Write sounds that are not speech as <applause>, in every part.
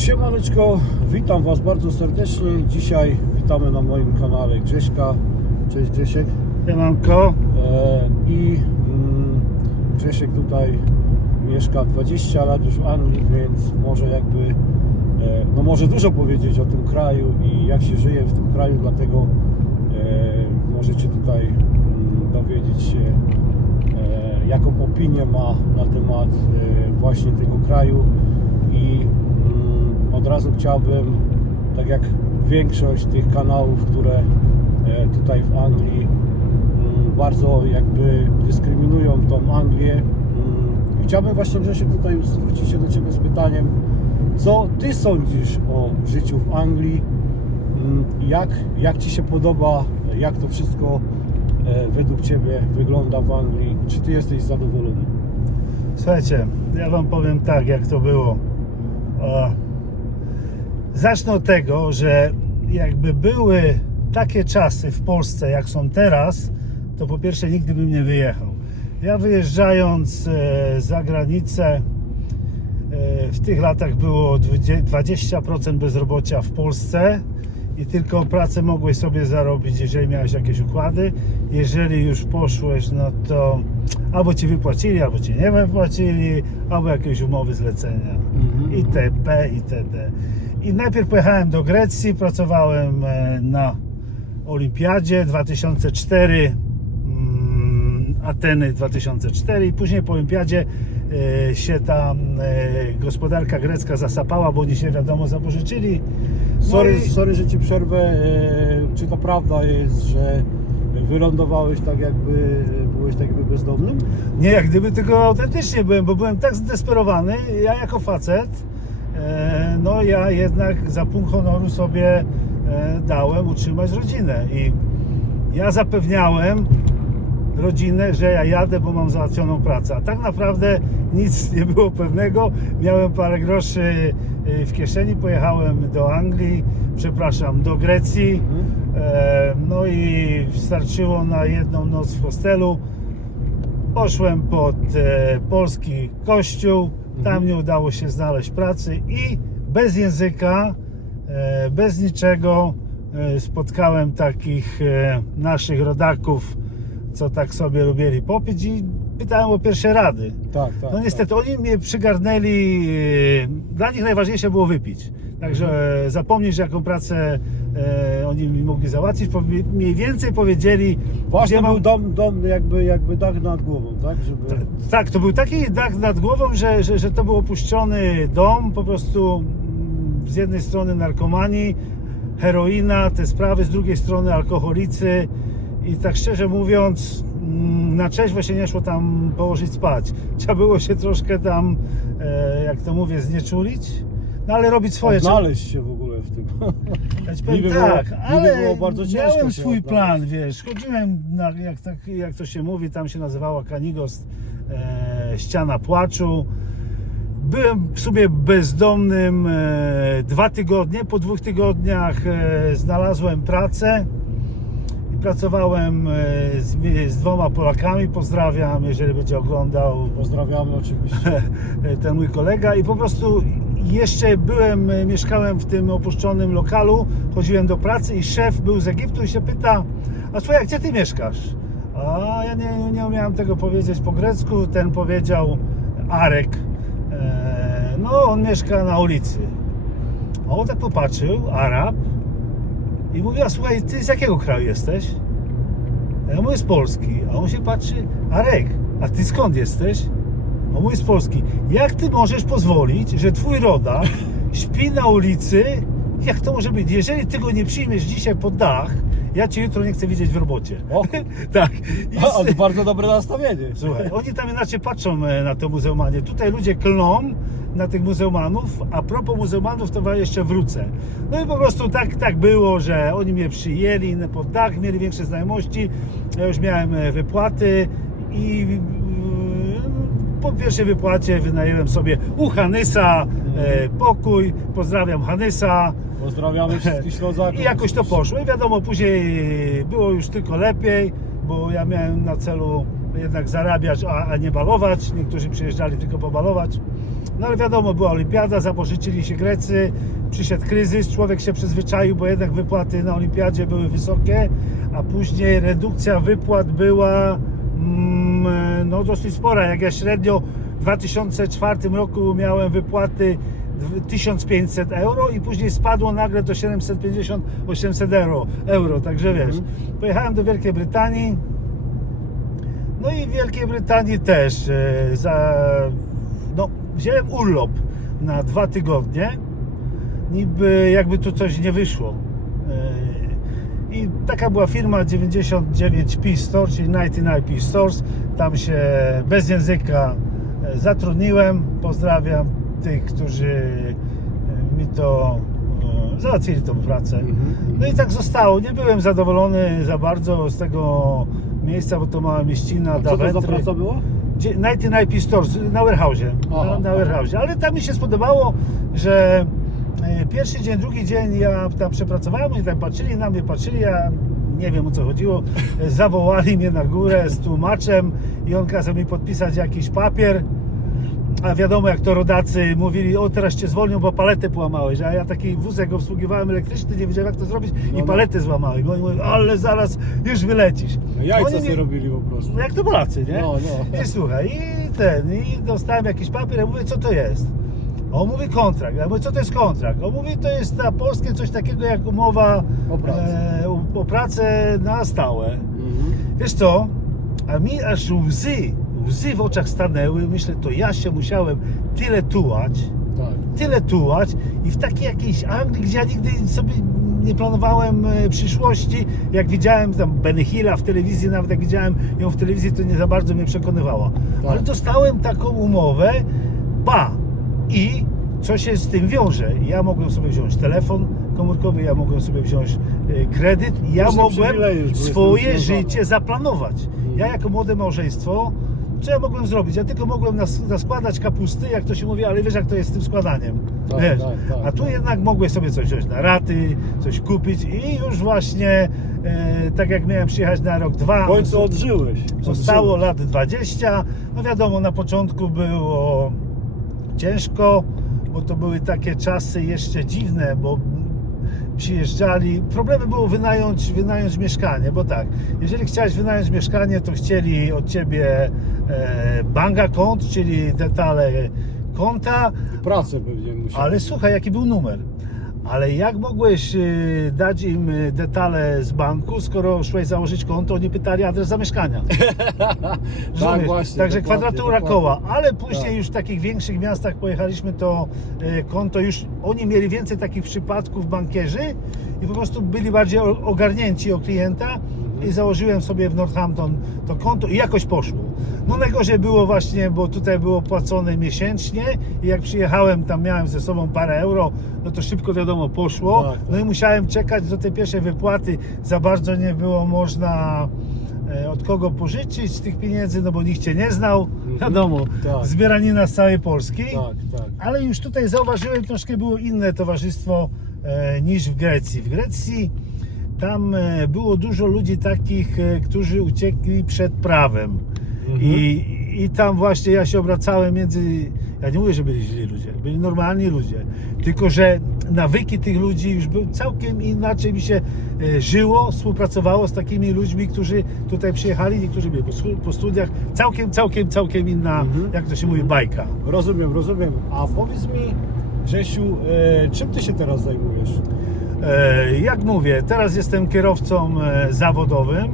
Siemaneczko, witam Was bardzo serdecznie. Dzisiaj witamy na moim kanale Grześka. Cześć Grzesiek. Siemanko. E, I mm, Grzesiek tutaj mieszka 20 lat już w Anglii, więc może jakby, e, no może dużo powiedzieć o tym kraju i jak się żyje w tym kraju, dlatego e, możecie tutaj mm, dowiedzieć się, jaką opinię ma na temat właśnie tego kraju i od razu chciałbym, tak jak większość tych kanałów, które e, tutaj w Anglii mm, bardzo jakby dyskryminują tą Anglię. Mm, Chciałbym właśnie Grzesiek tutaj zwrócić się do Ciebie z pytaniem, co Ty sądzisz o życiu w Anglii? Mm, Jak, jak Ci się podoba, jak to wszystko e, według Ciebie wygląda w Anglii? Czy Ty jesteś zadowolony? Słuchajcie, ja wam powiem tak, jak to było. Zacznę od tego, że jakby były takie czasy w Polsce, jak są teraz, to po pierwsze nigdy bym nie wyjechał. Ja wyjeżdżając e, za granicę, e, w tych latach było 20 20% bezrobocia w Polsce i tylko pracę mogłeś sobie zarobić, jeżeli miałeś jakieś układy. Jeżeli już poszłeś, no to albo ci wypłacili, albo ci nie wypłacili, albo jakieś umowy zlecenia Mhm. itp. itd. I najpierw pojechałem do Grecji, pracowałem e, na Olimpiadzie 2004, mm, Ateny 2004 i później po Olimpiadzie e, się ta e, gospodarka grecka zasapała, bo oni się wiadomo zapożyczyli. No Sorry, i- sorry, że Ci przerwę. Czy to prawda jest, że wylądowałeś tak jakby, byłeś tak jakby bezdomnym? Nie, jak gdyby tylko autentycznie byłem, bo byłem tak zdesperowany, ja jako facet, no ja jednak za punkt honoru sobie e, dałem utrzymać rodzinę i ja zapewniałem rodzinę, że ja jadę, bo mam załatwioną pracę, a tak naprawdę nic nie było pewnego, miałem parę groszy e, w kieszeni, pojechałem do Anglii, przepraszam, do Grecji, e, no i starczyło na jedną noc w hostelu, Poszłem pod e, polski kościół, tam nie udało się znaleźć pracy i bez języka, e, bez niczego e, spotkałem takich e, naszych rodaków, co tak sobie lubili popić i pytałem o pierwsze rady. Tak, tak. No niestety oni mnie przygarnęli, dla nich najważniejsze było wypić. Także e, zapomnieć, jaką pracę e, oni mi mogli załatwić. Powie- Mniej więcej powiedzieli, Ważny gdzie mam- był dom, dom jakby, jakby dach nad głową, tak? Żeby... tak, to był taki dach nad głową, że, że, że to był opuszczony dom, po prostu mm, z jednej strony narkomani, heroina, te sprawy, z drugiej strony alkoholicy i tak szczerze mówiąc mm, na trzeźwo się nie szło tam położyć spać. <laughs> Trzeba było się troszkę tam, e, jak to mówię, znieczulić, no ale robić swoje. Odnaleźć się w ogóle w tym. Ja ci <laughs> powiem Niby było- tak, niby ale było bardzo ciężko miałem się swój plan, wiesz, chodziłem, na, jak, tak, jak to się mówi, tam się nazywała Kanigos e, ściana płaczu. Byłem w sobie bezdomnym e, dwa tygodnie, po dwóch tygodniach e, znalazłem pracę i pracowałem e, z, z dwoma Polakami, pozdrawiam, jeżeli będzie oglądał Pozdrawiamy oczywiście. <laughs> ten mój kolega i po prostu jeszcze byłem, e, mieszkałem w tym opuszczonym lokalu, chodziłem do pracy i szef był z Egiptu i się pyta, a słuchaj, gdzie ty mieszkasz? A ja nie, nie umiałem tego powiedzieć po grecku, ten powiedział Arek, e, no on mieszka na ulicy. A on tak popatrzył, Arab i mówi, a słuchaj, ty z jakiego kraju jesteś? Ja mówię z Polski, a on się patrzy, Arek, a ty skąd jesteś? A mój z Polski. Jak ty możesz pozwolić, że twój rodak śpi na ulicy? Jak to może być? Jeżeli ty go nie przyjmiesz dzisiaj pod dach, ja cię jutro nie chcę widzieć w robocie. O, <laughs> tak. I a, ale bardzo dobre nastawienie. Słuchaj, oni tam inaczej patrzą e, na to muzeumanie. Tutaj ludzie klną na tych muzeumanów, a propos muzeumanów to jeszcze wrócę. No i po prostu tak, tak było, że oni mnie przyjęli pod dach, mieli większe znajomości, ja już miałem e, wypłaty i po pierwszej wypłacie wynajęłem sobie u Hanysa e, pokój, pozdrawiam Hanysa. Pozdrawiamy wszystkich Ślązaków. I jakoś to poszło. I wiadomo, później było już tylko lepiej, bo ja miałem na celu jednak zarabiać, a, a nie balować. Niektórzy przyjeżdżali tylko pobalować. No ale wiadomo, była olimpiada, zapożyczyli się Grecy, przyszedł kryzys, człowiek się przyzwyczaił, bo jednak wypłaty na olimpiadzie były wysokie, a później redukcja wypłat była mm, no dosyć spora. Jak ja średnio w 2004 roku miałem wypłaty dw- 1500 euro i później spadło nagle do 750-800 euro, euro. Także wiesz, pojechałem do Wielkiej Brytanii, no i w Wielkiej Brytanii też e, za, no, wziąłem urlop na dwa tygodnie, niby jakby tu coś nie wyszło. E, I taka była firma 99P Store, czyli 99P Stores. Tam się bez języka e, zatrudniłem. Pozdrawiam tych, którzy e, mi to e, załatwili tą pracę. Mhm. No i tak zostało. Nie byłem zadowolony za bardzo z tego miejsca, bo to mała mieścina. Co to za praca? Gdzie- 99 Stores na warehouse. Na, na warehouse. Ale tam mi się spodobało, że pierwszy dzień, drugi dzień ja tam przepracowałem, oni tam patrzyli na mnie, patrzyli, ja nie wiem o co chodziło. E, Zawołali mnie na górę z tłumaczem i on kazał mi podpisać jakiś papier. A wiadomo, jak to rodacy mówili, o teraz cię zwolnią, bo paletę połamałeś. A ja taki wózek obsługiwałem elektryczny, nie wiedziałem jak to zrobić No, i no. paletę złamałem. Bo oni mówią, ale zaraz już wylecisz. No, Jajca Oni sobie mnie- robili po prostu. no jak to Polacy, nie? No, no. I słuchaj, i ten, i dostałem jakiś papier, ja mówię, co to jest? On mówi kontrakt. Ja mówię, co to jest kontrakt? On mówi, to jest na polskie coś takiego jak umowa O pracę. e, o, pracę na stałe. Mhm. Wiesz co? A mi aż łzy, łzy w oczach stanęły. Myślę, to ja się musiałem tyle tułać, Tak. tyle tułać i w takiej jakiejś Anglii, gdzie ja nigdy sobie nie planowałem e, przyszłości, jak widziałem tam Benny Hilla w telewizji, nawet jak widziałem ją w telewizji, to nie za bardzo mnie przekonywała. Tak. Ale dostałem taką umowę, ba, i co się z tym wiąże? Ja mogłem sobie wziąć telefon komórkowy, ja mogłem sobie wziąć e, kredyt, ja mogłem swoje życie zaplanować. Ja jako młode małżeństwo, co ja mogłem zrobić? Ja tylko mogłem nas, naskładać kapusty, jak to się mówi, ale wiesz jak to jest z tym składaniem. Tak, wiesz? tak, tak, A tu tak. jednak mogłeś sobie coś wziąć na raty, coś kupić i już właśnie e, tak jak miałem przyjechać na rok, dwa, W końcu odżyłeś. Zostało Odżyłeś. lat 20. No wiadomo, na początku było ciężko, bo to były takie czasy jeszcze dziwne, bo przyjeżdżali. Problemy było wynająć, wynająć mieszkanie, bo tak, jeżeli chciałeś wynająć mieszkanie, to chcieli od ciebie e, bank account, czyli detale konta, Pracę pewnie musiał. ale słuchaj, jaki był numer. Ale jak mogłeś y, dać im y, detale z banku, skoro szłeś założyć konto, oni pytali adres zamieszkania. <laughs> tak właśnie. Także kwadratura dokładnie. koła, ale później Tak. już w takich większych miastach pojechaliśmy, to e, konto już, oni mieli więcej takich przypadków bankierzy i po prostu byli bardziej ogarnięci o klienta i założyłem sobie w Northampton to konto i jakoś poszło. No najgorzej było właśnie, bo tutaj było płacone miesięcznie i jak przyjechałem, tam miałem ze sobą parę euro, no to szybko wiadomo poszło. Tak, tak. No i musiałem czekać do tej pierwszej wypłaty. Za bardzo nie było można e, od kogo pożyczyć tych pieniędzy, no bo nikt cię nie znał. Wiadomo, Tak. zbieranina z całej Polski. Tak, tak. Ale już tutaj zauważyłem, troszkę było inne towarzystwo e, niż w Grecji. W Grecji tam e, było dużo ludzi takich, e, którzy uciekli przed prawem. Mhm. I, I tam właśnie ja się obracałem między. Ja nie mówię, że byli źli ludzie, byli normalni ludzie. Tylko, że nawyki tych ludzi już były całkiem inaczej mi się e, żyło, współpracowało z takimi ludźmi, którzy tutaj przyjechali, niektórzy byli po, stu- po studiach. Całkiem, całkiem, całkiem inna, Mhm. jak to się mówi, bajka. Rozumiem, rozumiem. A powiedz mi, Grzesiu, e, czym ty się teraz zajmujesz? E, Jak mówię, teraz jestem kierowcą e, zawodowym,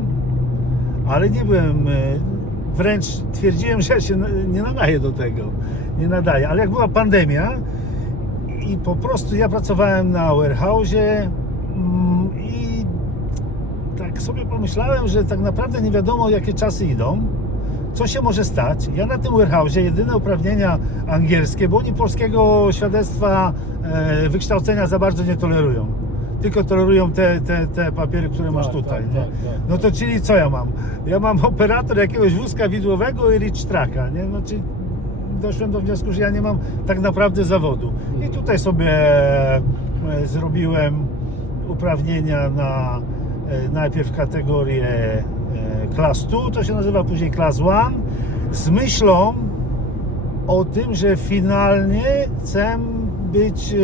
ale nie byłem, e, wręcz twierdziłem, że się na- nie nadaję do tego. Nie nadaję, ale jak była pandemia i po prostu ja pracowałem na warehouse'ie mm, i tak sobie pomyślałem, że tak naprawdę nie wiadomo jakie czasy idą. Co się może stać? Ja na tym warehouse'ie jedyne uprawnienia angielskie, bo oni polskiego świadectwa e, wykształcenia za bardzo nie tolerują. Tylko tolerują te, te, te papiery, które masz Tak, tutaj. tak, nie? tak, tak, no to czyli co ja mam? Ja mam operator jakiegoś wózka widłowego i rich tracka, nie? No, czyli doszłem do wniosku, że ja nie mam tak naprawdę zawodu. I tutaj sobie e, zrobiłem uprawnienia na e, najpierw kategorię e, Class 2, to się nazywa później Class 1, z myślą o tym, że finalnie chcę być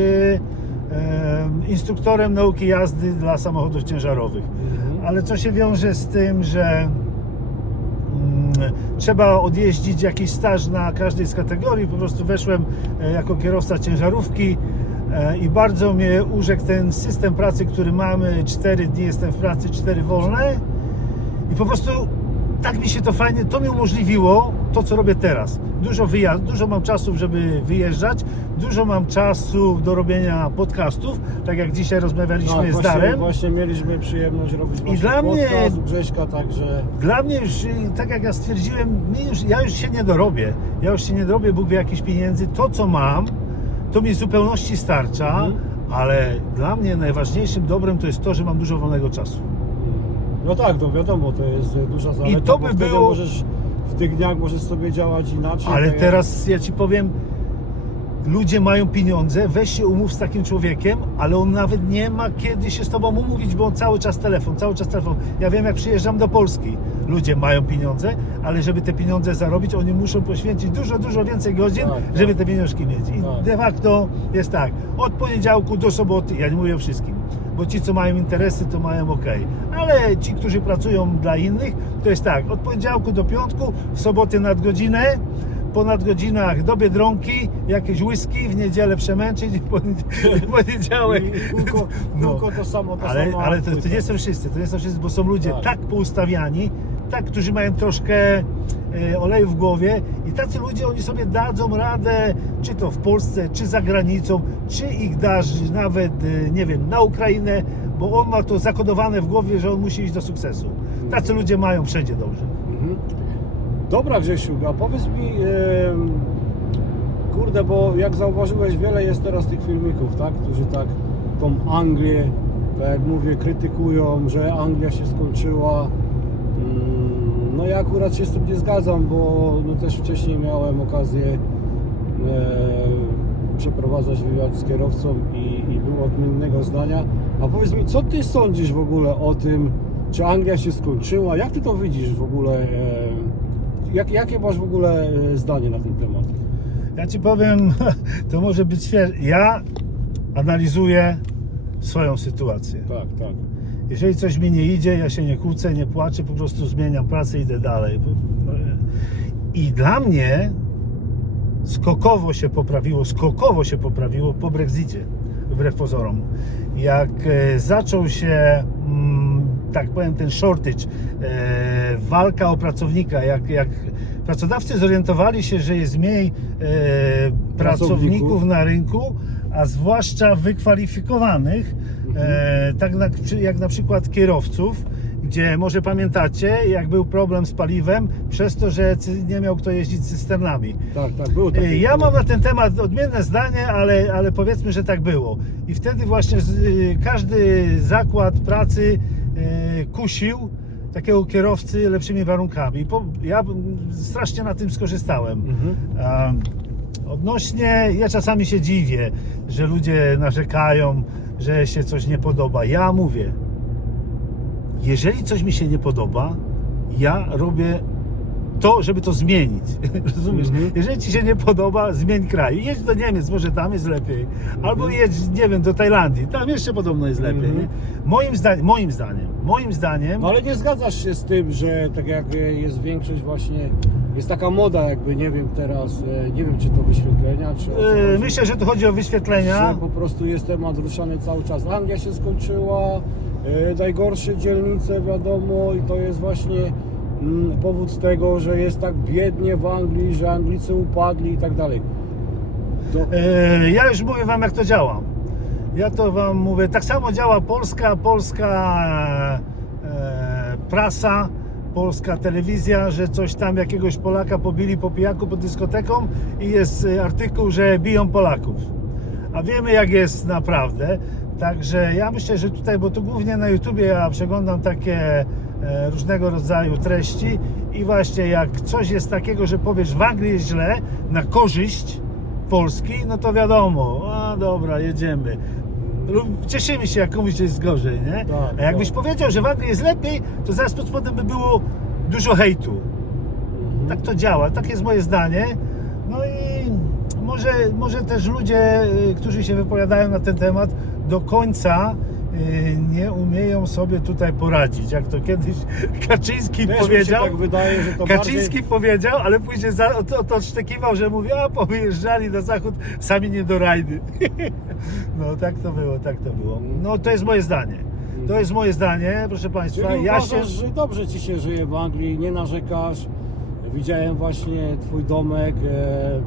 instruktorem nauki jazdy dla samochodów ciężarowych. Mhm. Ale co się wiąże z tym, że mm, trzeba odjeździć jakiś staż na każdej z kategorii. Po prostu weszłem e, jako kierowca ciężarówki e, i bardzo mnie urzekł ten system pracy, który mamy. 4 dni jestem w pracy, 4 wolne. I po prostu tak mi się to fajnie, to mi umożliwiło to, co robię teraz. Dużo, wyjazd, dużo mam czasu, żeby wyjeżdżać, dużo mam czasu do robienia podcastów, tak jak dzisiaj rozmawialiśmy Tak, z właśnie, Darem. właśnie mieliśmy przyjemność robić właśnie dla mnie- podcast Grześka, także Dla mnie już, y, tak jak ja stwierdziłem, już, ja już się nie dorobię. Ja już się nie dorobię, Bóg wie jakichś pieniędzy. To, co mam, to mi w zupełności starcza, Mhm. ale dla mnie najważniejszym dobrem to jest to, że mam dużo wolnego czasu. no tak, no wiadomo, to jest duża zaleta, to bo by było- możesz w tych dniach możesz sobie działać inaczej. Ale tak teraz ja ci powiem, ludzie mają pieniądze, weź się umów z takim człowiekiem, ale on nawet nie ma kiedy się z tobą umówić, bo on cały czas telefon, cały czas telefon. Ja wiem, jak przyjeżdżam do Polski, ludzie mają pieniądze, ale żeby te pieniądze zarobić, oni muszą poświęcić dużo, dużo więcej godzin, Tak, tak. żeby te pieniążki mieć. I Tak. de facto jest tak, od poniedziałku do soboty, ja nie mówię o wszystkim, bo ci, co mają interesy, to mają ok. Ale ci, którzy pracują dla innych, to jest tak, od poniedziałku do piątku, w soboty nadgodzinę, po nadgodzinach do Biedronki, jakieś whisky, w niedzielę przemęczyć, <laughs> w poniedziałek. I kółko, No. to samo, to Ale, samo. ale to, to nie są wszyscy, to nie są wszyscy, bo są ludzie Tak. tak, poustawiani, tak, którzy mają troszkę oleju w głowie i tacy ludzie, oni sobie dadzą radę, czy to w Polsce, czy za granicą, czy ich dasz nawet, e, nie wiem, na Ukrainę, bo on ma to zakodowane w głowie, że on musi iść do sukcesu. Tacy ludzie mają wszędzie dobrze. Mhm. Dobra Grzesiu, a powiedz mi, kurde, bo jak zauważyłeś, wiele jest teraz tych filmików, tak, którzy tak tą Anglię, tak jak mówię, krytykują, że Anglia się skończyła. No ja akurat się z tym nie zgadzam, bo no też wcześniej miałem okazję e, przeprowadzać wywiad z kierowcą i, i był odmiennego zdania. A powiedz mi, co ty sądzisz w ogóle o tym, czy Anglia się skończyła? Jak ty to widzisz w ogóle? E, jak, jakie masz w ogóle e, zdanie na ten temat? Ja ci powiem, <laughs> to może być świeże. Ja analizuję swoją sytuację. Tak, tak. Jeżeli coś mi nie idzie, ja się nie kłócę, nie płaczę, po prostu zmieniam pracę, idę dalej. No, I dla mnie skokowo się poprawiło, skokowo się poprawiło po Brexicie, wbrew pozorom. Jak e, zaczął się, mm, tak powiem, ten shortage, e, walka o pracownika, jak, jak pracodawcy zorientowali się, że jest mniej e, pracowników na rynku, a zwłaszcza wykwalifikowanych, e, tak na, jak na przykład kierowców, gdzie może pamiętacie, jak był problem z paliwem, przez to, że nie miał kto jeździć cysternami. Tak, tak, było takie. E, Ja mam na ten temat odmienne zdanie, ale, ale powiedzmy, że tak było. I wtedy właśnie y, każdy zakład pracy e, kusił takiego kierowcy lepszymi warunkami. Ja strasznie na tym skorzystałem. Mhm. Odnośnie, ja czasami się dziwię, że ludzie narzekają, że się coś nie podoba. Ja mówię, jeżeli coś mi się nie podoba, ja robię to, żeby to zmienić. <laughs> Rozumiesz? Mhm. Jeżeli ci się nie podoba, zmień kraj. Jedź do Niemiec, może tam jest lepiej. Albo jedź, nie wiem, do Tajlandii. Tam jeszcze podobno jest lepiej. Mhm. Nie? Moim, zdaniem, moim zdaniem, moim zdaniem, No ale nie zgadzasz się z tym, że tak jak jest większość właśnie, jest taka moda jakby, nie wiem teraz, e, nie wiem czy to wyświetlenia, czy o co yy, chodzi. myślę, że tu chodzi o wyświetlenia. że po prostu jest temat ruszany cały czas. Anglia się skończyła, e, najgorsze dzielnice wiadomo i to jest właśnie mm, powód tego, że jest tak biednie w Anglii, że Anglicy upadli i tak dalej. To, E, Ja już mówię wam jak to działa. Ja to wam mówię, tak samo działa polska, polska e, prasa, polska telewizja, że coś tam jakiegoś Polaka pobili po pijaku pod dyskoteką i jest e, artykuł, że biją Polaków. A wiemy jak jest naprawdę. Także ja myślę, że tutaj, bo tu głównie na YouTubie ja przeglądam takie e, różnego rodzaju treści i właśnie jak coś jest takiego, że powiesz w Anglii jest źle, na korzyść Polski, no to wiadomo, a dobra, jedziemy. Lub cieszymy się, jak komuś jest gorzej, nie? Tak, A jakbyś tak. powiedział, że w Anglii jest lepiej, to zaraz pod spodem by było dużo hejtu. Mhm. Tak to działa, tak jest moje zdanie. No i może, może też ludzie, y, którzy się wypowiadają na ten temat, do końca nie umieją sobie tutaj poradzić. Jak to kiedyś <laughs> Kaczyński powiedział. tak wydaje, że to Kaczyński bardziej... powiedział, ale później za, to, to odsztekiwał, że mówi, a powyjeżdżali na zachód, sami nie do rajdy. <laughs> No tak to było, tak to było. No to jest moje zdanie. To jest moje zdanie, proszę Państwa. Czyli Ja uważasz, się... że dobrze Ci się żyje w Anglii, nie narzekasz. Widziałem właśnie Twój domek, e,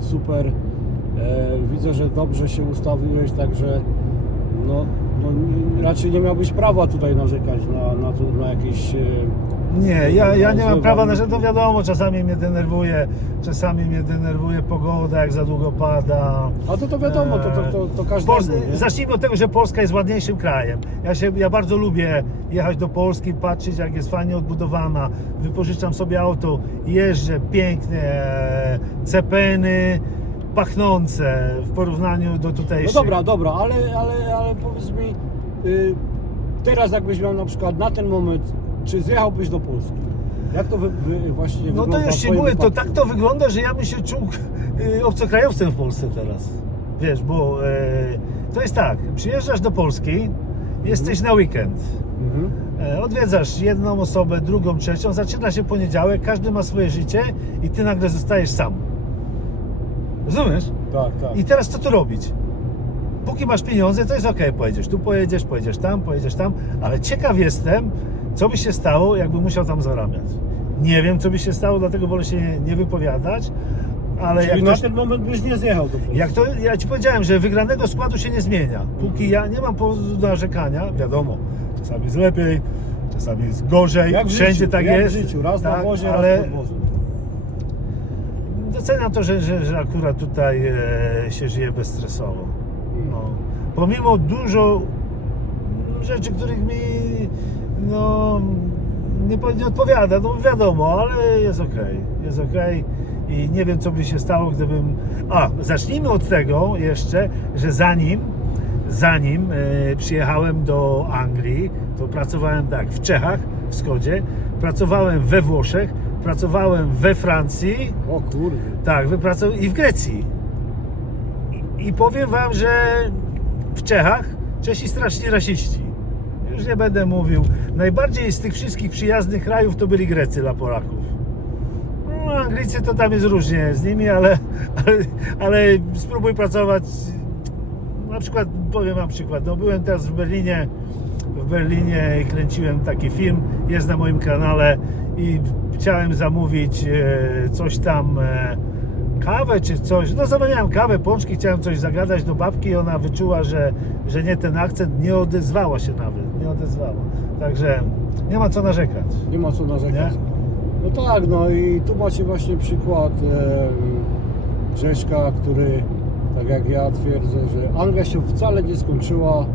super. E, widzę, że dobrze się ustawiłeś, także no, no, raczej nie miałbyś prawa tutaj narzekać na, na, tu- na jakieś... E, Nie, ja, ja nie mam prawa, na warunki. że to wiadomo, czasami mnie denerwuje, czasami mnie denerwuje pogoda, jak za długo pada. a to to wiadomo, to, to, to, to każdemu, nie? Zacznijmy od tego, że Polska jest ładniejszym krajem. Ja, się, ja bardzo lubię jechać do Polski, patrzeć jak jest fajnie odbudowana. Wypożyczam sobie auto, jeżdżę pięknie, e, cepeny pachnące w porównaniu do No tutejszych. dobra, dobra, ale, ale, ale powiedz mi, y, teraz jakbyś miał na przykład na ten moment, czy zjechałbyś do Polski? Jak to wy, wy właśnie No to wygląda już w ci twoim mówię, to wypadku? tak to wygląda, że ja bym się czuł y, obcokrajowcem w Polsce teraz. Wiesz, bo e, to jest tak, przyjeżdżasz do Polski, jesteś na weekend, Mhm. e, odwiedzasz jedną osobę, drugą, trzecią, zaczyna się poniedziałek, każdy ma swoje życie i ty nagle zostajesz sam. Rozumiesz? Tak, tak. I teraz co tu robić? Póki masz pieniądze, to jest ok, pojedziesz tu, pojedziesz, pojedziesz tam, pojedziesz tam, ale ciekaw jestem, co by się stało, jakby musiał tam zarabiać. Nie wiem, co by się stało, dlatego wolę się nie, nie wypowiadać, ale Czyli jak na to, ten moment byś nie zjechał do Polski. jak to, ja Ci powiedziałem, że wygranego składu się nie zmienia. Póki ja nie mam powodu do narzekania, wiadomo, czasami jest lepiej, czasami jest gorzej, Jak w wszędzie życiu, tak jak jest. w życiu, raz na tak, wozie, ale raz pod wozem. Doceniam to, że, że, że akurat tutaj e, się żyje bezstresowo. No. Pomimo dużo rzeczy, których mi no, nie, nie odpowiada, no wiadomo, ale jest okej, jest okej i nie wiem co by się stało, gdybym... A, zacznijmy od tego jeszcze, że zanim zanim e, przyjechałem do Anglii, to pracowałem tak w Czechach, w Skodzie, pracowałem we Włoszech, pracowałem we Francji, O kurde. tak, wypracował i w Grecji. I, I powiem wam, że w Czechach Czesi strasznie rasiści. Już nie będę mówił. Najbardziej z tych wszystkich przyjaznych krajów to byli Grecy dla Polaków. No, Anglicy to tam jest różnie z nimi, ale, ale, ale spróbuj pracować. Na przykład, powiem wam przykład. No, byłem teraz w Berlinie. W Berlinie i kręciłem taki film, jest na moim kanale i chciałem zamówić e, coś tam, e, kawę czy coś. No zamawiałem kawę, pączki, chciałem coś zagadać do babki i ona wyczuła, że, że nie ten akcent, nie odezwała się nawet, nie odezwała. Także nie ma co narzekać. Nie ma co narzekać. Nie? No tak, no i tu macie właśnie przykład e, Grześka, który, tak jak ja twierdzę, że Anglia się wcale nie skończyła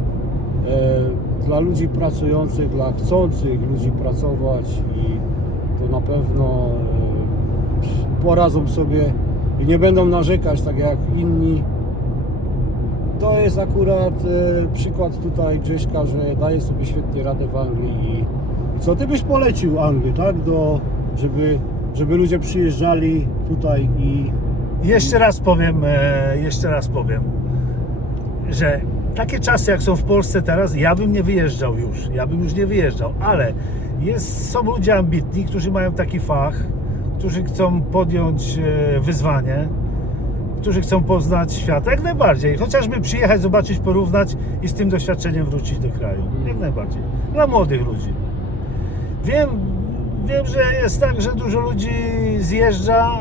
e, dla ludzi pracujących, dla chcących ludzi pracować i to na pewno e, poradzą sobie i nie będą narzekać tak jak inni. To jest akurat e, przykład tutaj Grześka, że daje sobie świetnie radę w Anglii i co ty byś polecił Anglię, tak? Do, żeby, żeby ludzie przyjeżdżali tutaj i Jeszcze raz powiem, e, jeszcze raz powiem, że takie czasy jak są w Polsce teraz, ja bym nie wyjeżdżał już, ja bym już nie wyjeżdżał, ale jest, są ludzie ambitni, którzy mają taki fach, którzy chcą podjąć e, wyzwanie, którzy chcą poznać świat, jak najbardziej, chociażby przyjechać, zobaczyć, porównać i z tym doświadczeniem wrócić do kraju, jak najbardziej, dla młodych ludzi. Wiem, wiem, że jest tak, że dużo ludzi zjeżdża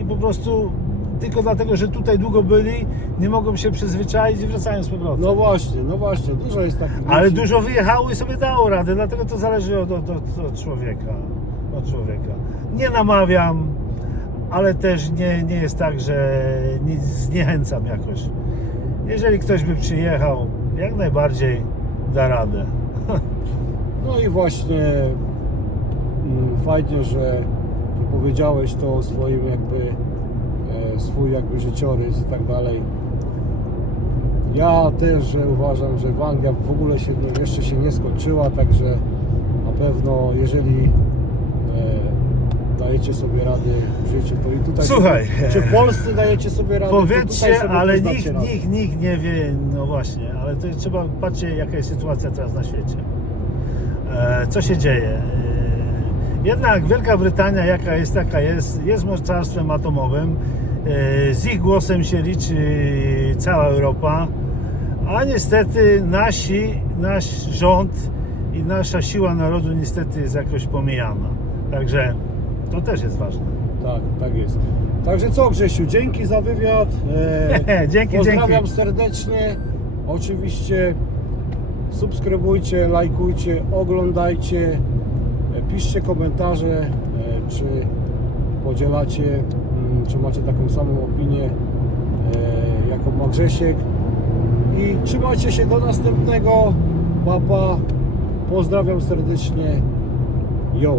i po prostu tylko dlatego, że tutaj długo byli, nie mogą się przyzwyczaić i wracają z powrotem. no właśnie, no właśnie, dużo jest takich Ale ludzi. dużo wyjechało i sobie dało radę, dlatego to zależy od, od, od, od człowieka. Od człowieka. Nie namawiam, ale też nie, nie jest tak, że nie, zniechęcam jakoś. Jeżeli ktoś by przyjechał, jak najbardziej da radę. <laughs> No i właśnie mm, fajnie, że, że powiedziałeś to o swoim jakby swój jakby życiorys i tak dalej. Ja też że uważam, że w Anglia w ogóle się nie, jeszcze się nie skończyła, także na pewno jeżeli dajecie sobie radę w życiu, to i tutaj... Słuchaj. Czy w Polsce dajecie sobie radę, to Powiedzcie, sobie ale nikt, radę. nikt, nikt nie wie, no właśnie, ale to trzeba, patrzcie jaka jest sytuacja teraz na świecie. E, co się dzieje? E, jednak Wielka Brytania, jaka jest, taka jest, jest mocarstwem atomowym. E, z ich głosem się liczy cała Europa, a niestety nasi, nasz rząd i nasza siła narodu niestety jest jakoś pomijana. Także to też jest ważne. Tak, tak jest. Także co Grzesiu, dzięki za wywiad. E, <laughs> Dzięki, Pozdrawiam dzięki. serdecznie. Oczywiście subskrybujcie, lajkujcie, oglądajcie, e, piszcie komentarze, e, czy podzielacie, czy macie taką samą opinię e, jaką ma Grzesiek. I trzymajcie się do następnego. Papa. Pozdrawiam serdecznie. Yo.